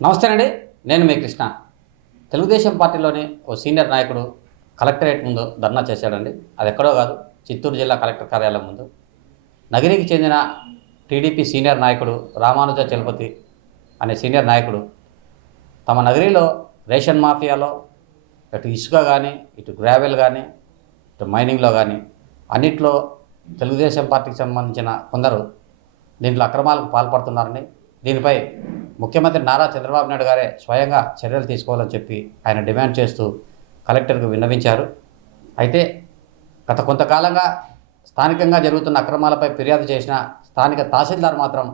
నమస్తేనండి, నేను మీ కృష్ణ. తెలుగుదేశం పార్టీలోని ఓ సీనియర్ నాయకుడు కలెక్టరేట్ ముందు ధర్నా చేశాడండి. అది ఎక్కడో కాదు, చిత్తూరు జిల్లా కలెక్టర్ కార్యాలయం ముందు. నగిరికి చెందిన టీడీపీ సీనియర్ నాయకుడు రామానుజ చలపతి అనే సీనియర్ నాయకుడు తమ నగరిలో రేషన్ మాఫియాలో ఇటు ఇసుక కానీ, ఇటు గ్రావెల్ కానీ, ఇటు మైనింగ్లో కానీ అన్నిట్లో తెలుగుదేశం పార్టీకి సంబంధించిన కొందరు దీంట్లో అక్రమాలకు పాల్పడుతున్నారని, దీనిపై ముఖ్యమంత్రి నారా చంద్రబాబు నాయుడు గారే స్వయంగా చర్యలు తీసుకోవాలని చెప్పి ఆయన డిమాండ్ చేస్తూ కలెక్టర్కు విన్నవించారు. అయితే గత కొంతకాలంగా స్థానికంగా జరుగుతున్న అక్రమాలపై ఫిర్యాదు చేసిన స్థానిక తహసీల్దార్ మాత్రం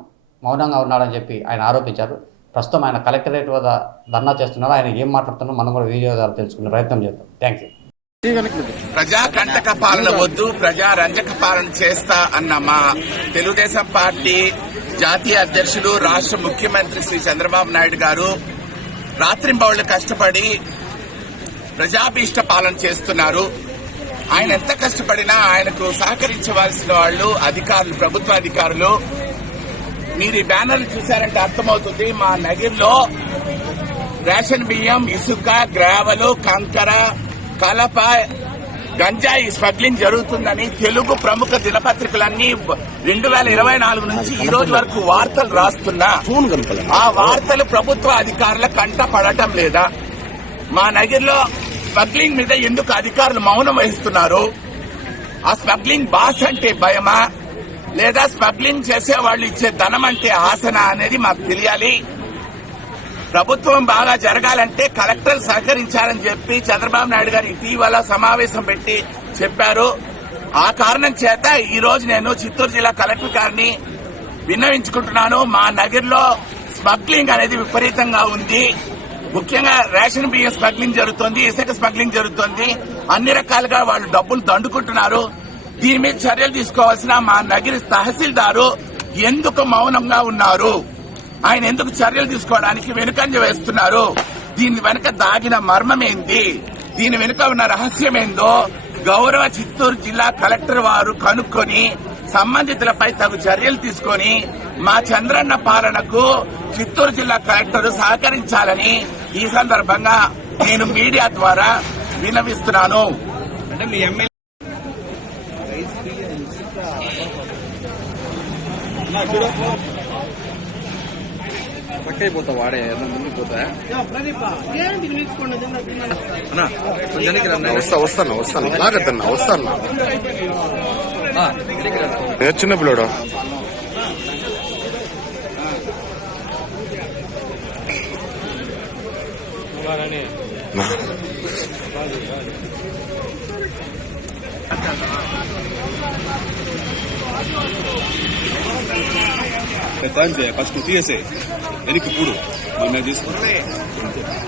మౌనంగా ఉన్నాడని చెప్పి ఆయన ఆరోపించారు. ప్రస్తుతం ఆయన కలెక్టరేట్ వద్ద ధర్నా చేస్తున్నారు. ఆయన ఏం మాట్లాడుతున్నారో మనం కూడా వీడియో ద్వారా తెలుసుకునే ప్రయత్నం చేద్దాం. Thank you. ప్రజాకంటక పాలన వద్దు, ప్రజా రంజక పాలన చేస్తా అన్న మా తెలుగుదేశం పార్టీ జాతీయ అధ్యక్షులు, రాష్ట్ర ముఖ్యమంత్రి శ్రీ చంద్రబాబు నాయుడు గారు రాత్రింబవళ్లు కష్టపడి ప్రజాభీష్ట పాలన చేస్తున్నారు. ఆయన ఎంత కష్టపడినా ఆయనకు సహకరించవలసిన వాళ్ళు అధికారులు, ప్రభుత్వ అధికారులు. మీరు ఈ బ్యానర్లు చూశారంటే అర్థమవుతుంది. మా నగిరిలో రేషన్ బియ్యం, ఇసుక, గ్రావెలు, కంకర, కలప, గంజాయి స్మగ్లింగ్ జరుగుతుందని తెలుగు ప్రముఖ దినపత్రికలన్నీ 2024 నుంచి ఈ రోజు వరకు వార్తలు రాస్తున్నా ఆ వార్తలు ప్రభుత్వ అధికారుల కంట పడటం లేదా? మా నగిరిలో స్మగ్లింగ్ మీద ఎందుకు అధికారులు మౌనం వహిస్తున్నారు? ఆ స్మగ్లింగ్ బాస్ అంటే భయమా, లేదా స్మగ్లింగ్ చేసే వాళ్ళు ఇచ్చే ధనం అంటే ఆసన అనేది మాకు తెలియాలి. ప్రభుత్వం బాగా జరగాలంటే కలెక్టర్ సహకరించాలని చెప్పి చంద్రబాబు నాయుడు గారు ఇటీవల సమావేశం పెట్టి చెప్పారు. ఆ కారణం చేత ఈ రోజు నేను చిత్తూరు జిల్లా కలెక్టర్ గారిని విన్నవించుకుంటున్నాను. మా నగర్లో స్మగ్లింగ్ అనేది విపరీతంగా ఉంది. ముఖ్యంగా రేషన్ బియ్యం స్మగ్లింగ్ జరుగుతోంది, ఇసుక స్మగ్లింగ్ జరుగుతోంది. అన్ని రకాలుగా వాళ్ళు డబ్బులు దండుకుంటున్నారు. దీని మీద చర్యలు తీసుకోవాల్సిన మా నగిరి తహసీల్దారు ఎందుకు మౌనంగా ఉన్నారు? ఆయన ఎందుకు చర్యలు తీసుకోవడానికి వెనుకంజ వేస్తున్నారు? దీని వెనుక దాగిన మర్మమేంది? దీని వెనుక ఉన్న రహస్యమేందో గౌరవ చిత్తూరు జిల్లా కలెక్టర్ వారు కనుక్కొని సంబంధితులపై తగు చర్యలు తీసుకొని మా చంద్రన్న పాలనకు చిత్తూరు జిల్లా కలెక్టర్ సహకరించాలని ఈ సందర్భంగా నేను మీడియా ద్వారా విన్నవిస్తున్నాను. అంటే మీ ఎమ్మెల్యే పక్కైపోతా వాడే ముందుకు పోతా వస్తాను లాగద్దన్నా వస్తాను. చిన్న పిల్లడు ఫస్ట్ తీసేసే వెనక్కి ఇప్పుడు తీసుకుంటే